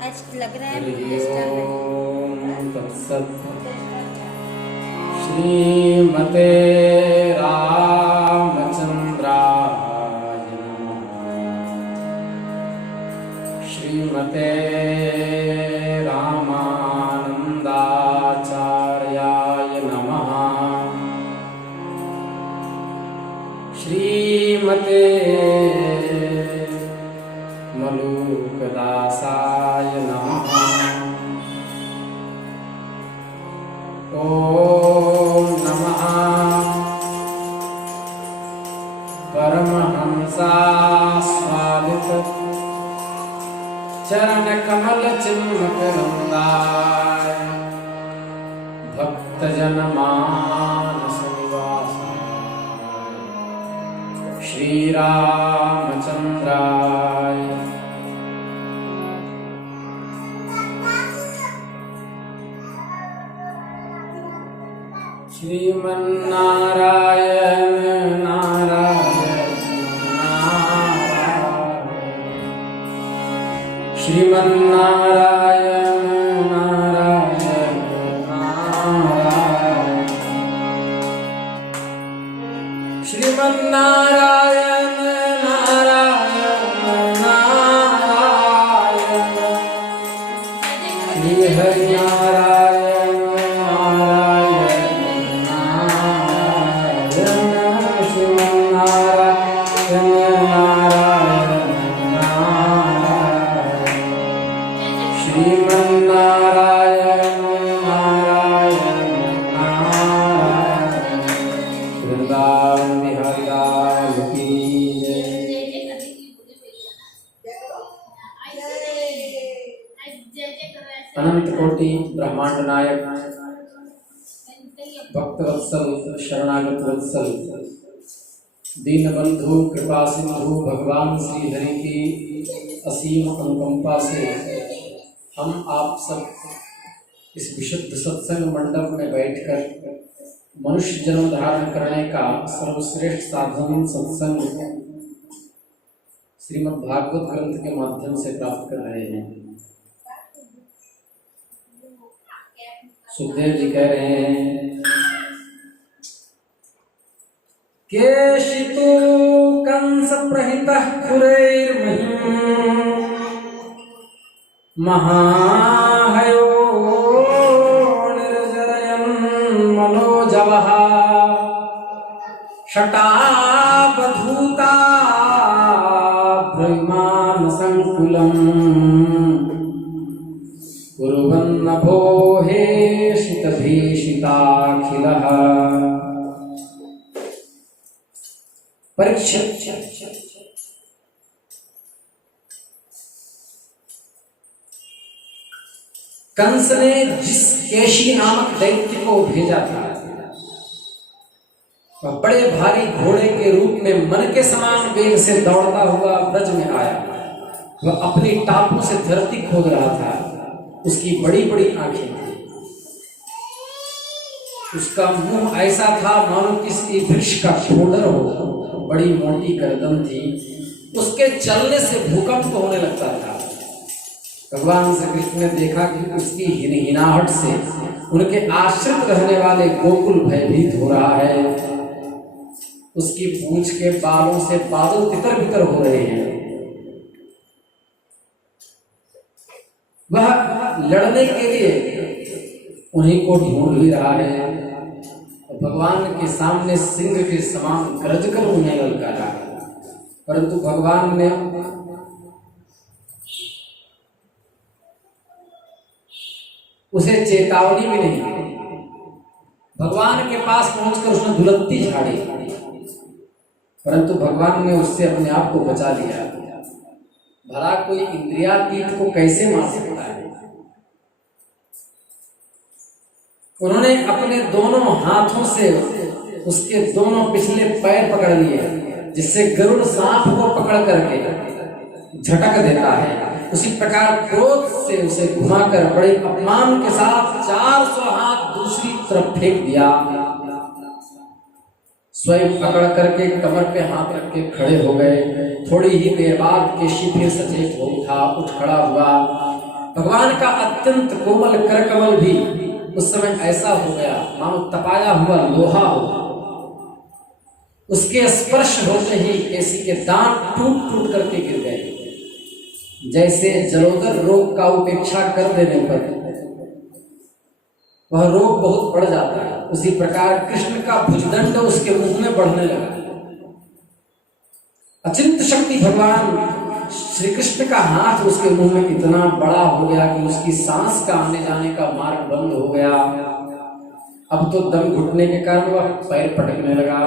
आज लग रहा है तत्सत्। श्रीमते रामचंद्राय नमः। श्रीमते रामानंदाचार्याय नमः। श्रीमते मलूकदासाय नमः। ओम नमः परमहंसास्वादित चरणकमल चिन्मकरन्दाय भक्तजनमानस निवासाय श्रीरामचंद्राय श्रीमन्नारायण नारायण नारायण। श्रीमन्नारायण नारायण नारायण। श्रीमन्नारायण नारायण नारायण। श्री हरिनारायण श्रीमन्नारायण नारायण नारायण। वृंदावन बिहारी लाल की जय। अनंत कोटि ब्रह्मांड नायक भक्त वत्सल शरणागत वत्सल दीन बंधु कृपा सिंधु भगवान श्री हरि की असीम अनुकंपा से हम आप सब इस विशुद्ध सत्संग मंडप में बैठकर मनुष्य जन्म धारण करने का सर्वश्रेष्ठ साधन सत्संग श्रीमद् भागवत ग्रंथ के माध्यम से प्राप्त कर रहे हैं। सुखदेव जी कह रहे हैं केशितु कंस प्रहितः खुरैर्महिम् महाहयो निर्जरयन् मनोजवः शटाबधूता ब्रह्मान् संकुलम् कुर्वन्नभो हेषितभीषिताखिलः। परीक्षित कंस ने जिस केशी नामक दैत्य को भेजा था वह बड़े भारी घोड़े के रूप में मन के समान वेग से दौड़ता हुआ ब्रज में आया। वह अपनी टापों से धरती खोद रहा था। उसकी बड़ी बड़ी आंखें थी। उसका मुंह ऐसा था मानो किसी वृक्ष का छोड़र हो। बड़ी मोटी गर्दन थी। उसके चलने से भूकंप होने लगता था। भगवान श्री कृष्ण ने देखा कि उसकी हिनहिनाहट से उनके आश्रित रहने वाले गोकुल भयभीत हो रहा है। उसकी पूंछ के बालों से बादल तितर बितर हो रहे हैं। वह लड़ने के लिए उन्हीं को ढूंढ भी रहा है। भगवान के सामने सिंह के समान गरज कर उन्हें ललकारा, परंतु भगवान ने उसे चेतावनी भी नहीं दी। भगवान के पास पहुंचकर उसने दुलत्ती झाड़ी, परंतु भगवान ने उससे अपने आप को बचा लिया। भला कोई इंद्रियातीत को कैसे मार सकता है। उन्होंने अपने दोनों हाथों से उसके दोनों पिछले पैर पकड़ लिए, जिससे गरुड़ सांप को पकड़ करके झटक देता है। उसी प्रकार क्रोध से उसे घुमाकर बड़े अपमान के साथ 400 हाथ दूसरी तरफ फेंक दिया। स्वयं पकड़ करके कमर पे हाथ रख के खड़े हो गए। थोड़ी ही देर बाद केशी फिर सचेत हो उठा, उठ खड़ा हुआ। भगवान का अत्यंत कोमल करकमल भी उस समय ऐसा हो गया मानो तपाया हुआ लोहा हो। उसके स्पर्श होते ही केसी के दांत टूट टूट करके गिर गए। जैसे जलोदर रोग का उपेक्षा कर देने पर वह रोग बहुत बढ़ जाता है, उसी प्रकार कृष्ण का भुजदंड उसके मुंह में बढ़ने लगा। अचिंत शक्ति भगवान श्री कृष्ण का हाथ उसके मुंह में इतना बड़ा हो गया कि उसकी सांस का आने जाने का मार्ग बंद हो गया। अब तो दम घुटने के कारण वह पैर पटकने लगा,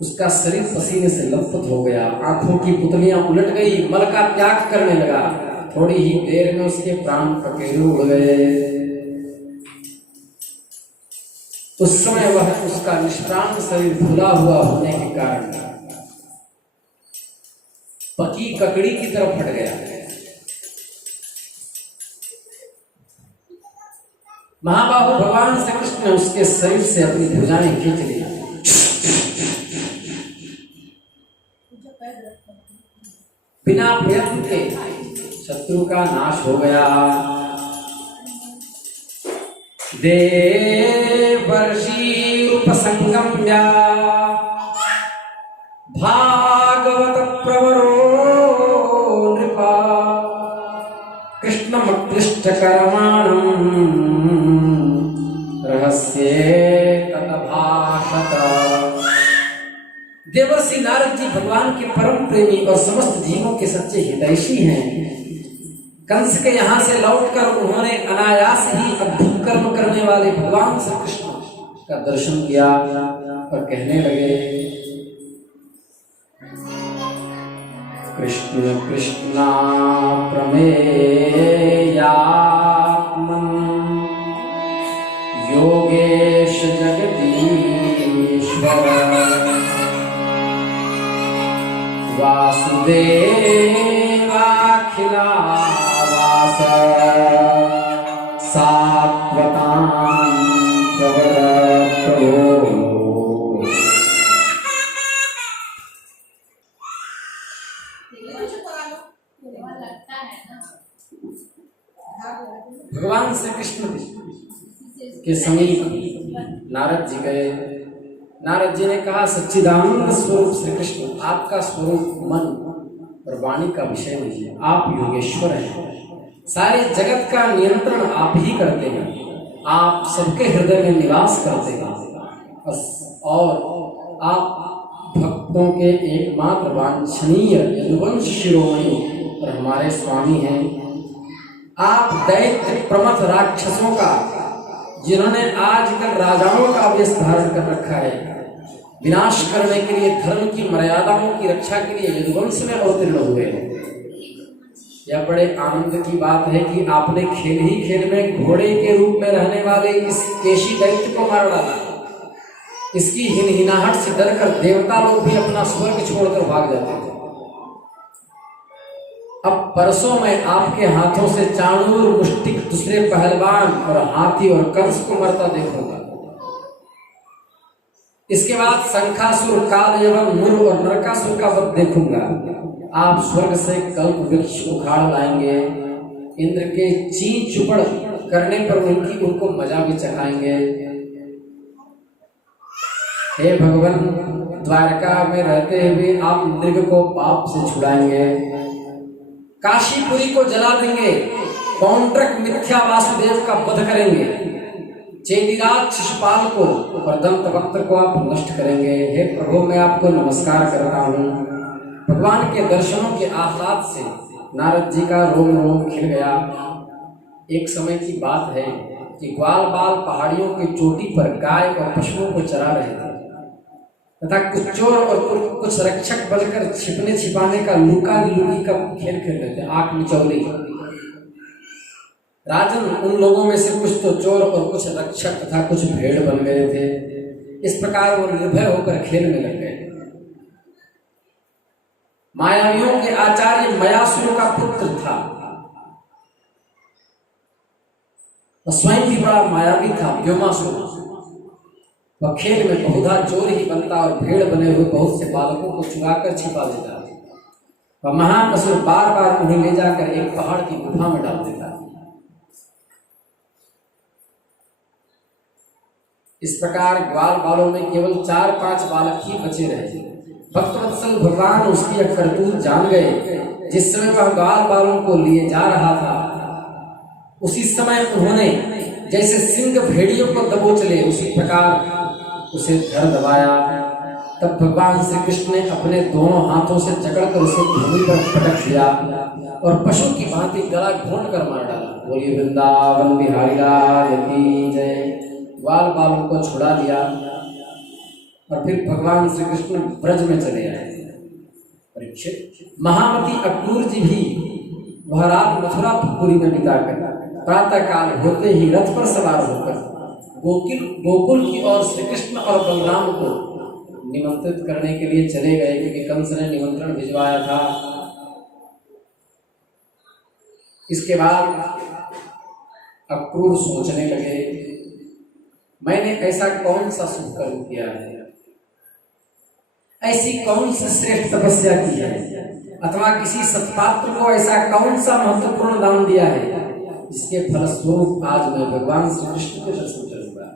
उसका शरीर पसीने से लथपथ हो गया, आंखों की पुतलियां उलट गई, मल का त्याग करने लगा। थोड़ी ही देर में उसके प्राण पखेरु उड़ गए। उस समय वह उसका निष्प्राण शरीर फूला हुआ होने के कारण पकी ककड़ी की तरफ हट गया। महाबाहु भगवान श्री कृष्ण ने उसके शरीर से अपनी भुजाएं खींच ली। बिना प्रयत्न के शत्रु का नाश हो गया। देवर्षि उपसंगम्या भागवत प्रवरो नृपा कृष्णमक्लिष्ट कर्माणं रहस्ये ततभाषत। देवर्षि नारद जी भगवान के परम प्रेमी और समस्त जीवों के सच्चे हितैषी हैं। कंस के यहाँ से लौटकर उन्होंने अनायास ही अद्भुत कर्म करने वाले भगवान श्री कृष्ण का दर्शन किया और कहने लगे, कृष्ण कृष्णा प्रमेयात्मन् योगेश जगदीश्वर वासुदेवाखिलावास सात्वतां प्रवद प्रभो। भगवान श्री कृष्ण के समीप नारद जी गए। नारद जी ने कहा, सच्चिदानंद स्वरूप श्री कृष्ण, आपका स्वरूप मन और वाणी का विषय नहीं है, आप योगेश्वर हैं। सारे जगत का नियंत्रण आप ही करते हैं, आप सबके हृदय में निवास करते हैं और आप भक्तों के एकमात्र वांछनीय यदुवंश शिरोमणि और हमारे स्वामी हैं। आप दैत्य प्रमथ राक्षसों का, जिन्होंने आजकल राजाओं का वेश धारण कर रखा है, विनाश करने के लिए, धर्म की मर्यादाओं की रक्षा के लिए यदुवंश में अवतीर्ण हुए हैं। यह बड़े आनंद की बात है कि आपने खेल ही खेल में घोड़े के रूप में रहने वाले इस केशी दैत्य को मार डाला। इसकी हिनहिनाहट से डरकर देवता लोग भी अपना स्वर्ग छोड़कर भाग जाते थे। अब परसों में आपके हाथों से चाणूर, मुष्टिक, दूसरे पहलवान और हाथी और कंस को मरता देखूंगा। इसके बाद शंखासुर, काल एवं मुर और नरकासुर का वध देखूंगा। आप स्वर्ग से कल्प वृक्ष उखाड़ लाएंगे, इंद्र के चीं चुपड़ करने पर उनको मजा भी चखाएंगे। हे भगवान, द्वारका में रहते हुए आप मृग को पाप से छुड़ाएंगे, काशीपुरी को जला देंगे, पौंड्रक मिथ्या वासुदेव का वध करेंगे, चेदिराज शिशुपाल को और दंतवक्त्र को आप नष्ट करेंगे। हे प्रभु, मैं आपको नमस्कार करता हूँ। भगवान के दर्शनों के आह्लाद से नारद जी का रोम रोम खिल गया। एक समय की बात है कि ग्वाल बाल पहाड़ियों की चोटी पर गाय और पशुओं को चरा रहे थे तथा कुछ चोर और कुछ रक्षक बनकर छिपने छिपाने का लुका लुकी का खेल खेल रहे थे, आंख मिचौली। राजन, उन लोगों में से कुछ तो चोर और कुछ रक्षक तथा कुछ भेड़ बन गए थे। इस प्रकार वो निर्भय होकर खेल में लग गए। मायावियों के आचार्य मयासुर का पुत्र था, स्वयं भी बड़ा मायावी था, व्योमासुर। वह खेल में बहुधा चोर ही बनता और भेड़ बने हुए बहुत से बालकों को चुराकर छिपा लेता। और महाअसुर बार बार उन्हें ले जाकर एक पहाड़ की गुफा में डाल देता। इस प्रकार ग्वाल बालों में केवल 4-5 बालक ही बचे रहे। भक्तवत्सल भगवान उसकी करतूत जान गए। जिस समय वह ग्वाल बालों को लिए जा रहा था, उसी समय उन्होंने जैसे सिंह भेड़ियों को दबोच ले उसी प्रकार उसे धर दबाया। तब भगवान श्री कृष्ण ने अपने दोनों हाथों से जकड़कर उसे भूमि पर पटक दिया और पशु की भांति गला घोंट कर मार डाला। बोलिए वृंदावन बिहारी लाल की जय। ग्वाल बालों को छुड़ा लिया और फिर भगवान श्री कृष्ण ब्रज में चले आए। परीक्षित, महामती अक्रूर जी भी वह रात मथुरापुरी में बिताकर प्रातः काल होते ही रथ पर सवार होकर गोकुल की ओर श्री कृष्ण और बलराम को निमंत्रित करने के लिए चले गए, क्योंकि कंस ने निमंत्रण भिजवाया था। इसके बाद अक्रूर सोचने लगे, मैंने ऐसा कौन सा शुभ कर्म किया है, ऐसी कौन सी श्रेष्ठ तपस्या की है, अथवा किसी सत्पात्र को ऐसा कौन सा महत्वपूर्ण दान दिया है जिसके फलस्वरूप आज मैं भगवान श्री कृष्ण के दर्शन करूंगा।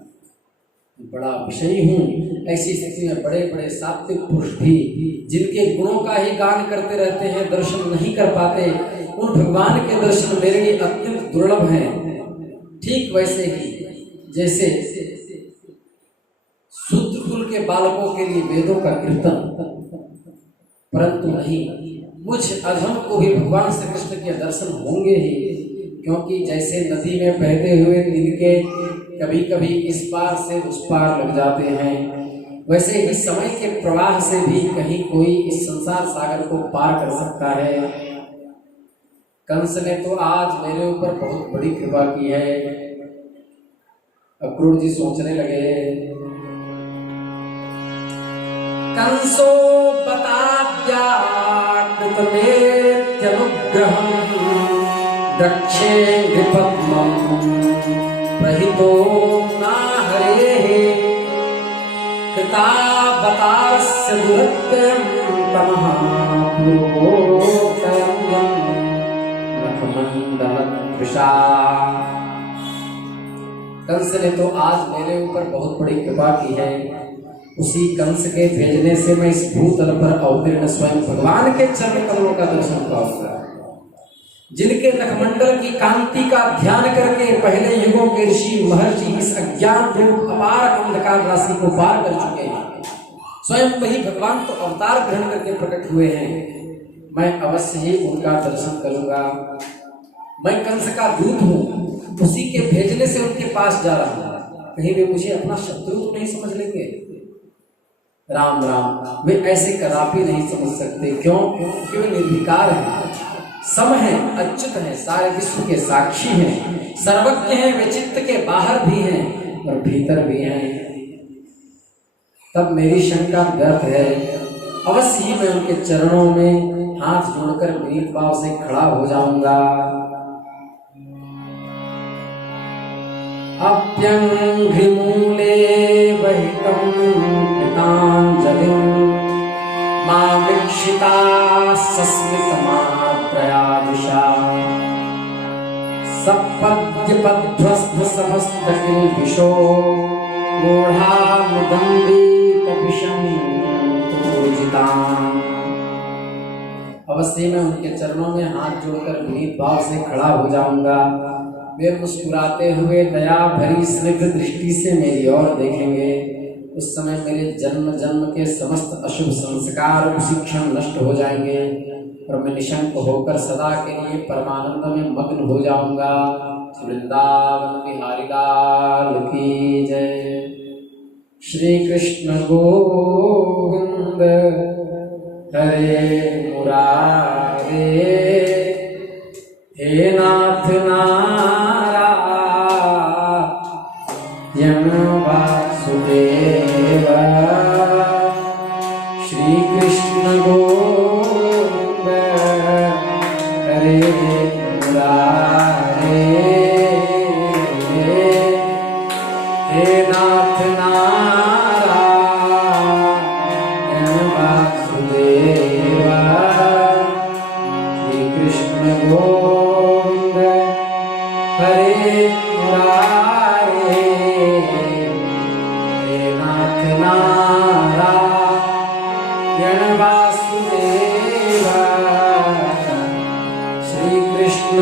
बड़ा विषयी हूँ। ऐसी स्थिति में बड़े बड़े सात्विक पुरुष भी जिनके गुणों का ही गान करते रहते हैं, दर्शन नहीं कर पाते, उन भगवान के दर्शन मेरे लिए अत्यंत दुर्लभ हैं। ठीक वैसे ही जैसे शूद्र कुल के बालकों के लिए वेदों का कीर्तन, परंतु नहीं, मुझ अधम को भी भगवान श्री कृष्ण के दर्शन होंगे ही, क्योंकि जैसे नदी में बहते हुए तिनके कभी कभी इस पार से उस पार लग जाते हैं, वैसे ही समय के प्रवाह से भी कहीं कोई इस संसार सागर को पार कर सकता है। कंस ने तो आज मेरे ऊपर बहुत बड़ी कृपा की है। अक्रूर जी सोचने लगे, कंसो बताव्याकृतमेत्यनुग्रहं दक्षे विपद्मं प्रहितो ना हरेः कृतावतारस्य दुरत्यं तमः पूर्वोत्तरं नखमण्डलदृशा। कंस ने तो आज मेरे ऊपर बहुत बड़ी कृपा की है। उसी कंस के भेजने से मैं इस भूतल पर अवतीर्ण स्वयं भगवान के चरण कमलों का दर्शन पाऊंगा, जिनके नखमंडल की कांति का ध्यान करके पहले युगों के ऋषि महर्षि इस अज्ञान रूप अपार अंधकार राशि को पार कर चुके हैं। स्वयं वही भगवान तो अवतार ग्रहण करके प्रकट हुए हैं। मैं अवश्य ही उनका दर्शन करूंगा। मैं कंस का दूत हूँ, उसी के भेजने से उनके पास जा रहा हूँ। कहीं वे मुझे अपना शत्रु तो नहीं समझ लेंगे। राम राम, वे ऐसे कदापि नहीं समझ सकते। क्यों? क्योंकि वे निर्विकार हैं, सम हैं, अच्युत हैं, सारे विश्व के साक्षी हैं, सर्वज्ञ हैं, वे चित्त के बाहर भी हैं और भीतर भी हैं। तब मेरी शंका व्यर्थ है। अवश्य ही मैं उनके चरणों में हाथ जोड़कर विनीत भाव से खड़ा हो जाऊंगा। अप्यंघ्रिमूले वहितं कृताञ्जलिं मामीक्षिता सस्मितमात्रयादिशा सपद्यपध्वस्त समस्तकिल्बिषो मूढ़ानुदम्बितपिशन्तूर्जिताम्। अवश्य मैं उनके चरणों में हाथ जोड़कर विनीत भाव से खड़ा हो जाऊंगा। वे मुस्कुराते हुए दया भरी स्निग्ध दृष्टि से मेरी ओर देखेंगे। उस समय मेरे जन्म जन्म के समस्त अशुभ संस्कार उसी क्षण नष्ट हो जाएंगे और मैं निशंक होकर सदा के लिए परमानंद में मग्न हो जाऊंगा। वृंदावन बिहारी लाल की जय। श्री कृष्ण गोविंद हरे मुरारे, हे नाथ नारायण वासुदेव। श्री कृष्ण गोविंद हरे मुरारे, हे नाथ नारायण वासुदेव। मुरारे, हे नाथ नारायण वासुदेवा, श्री कृष्ण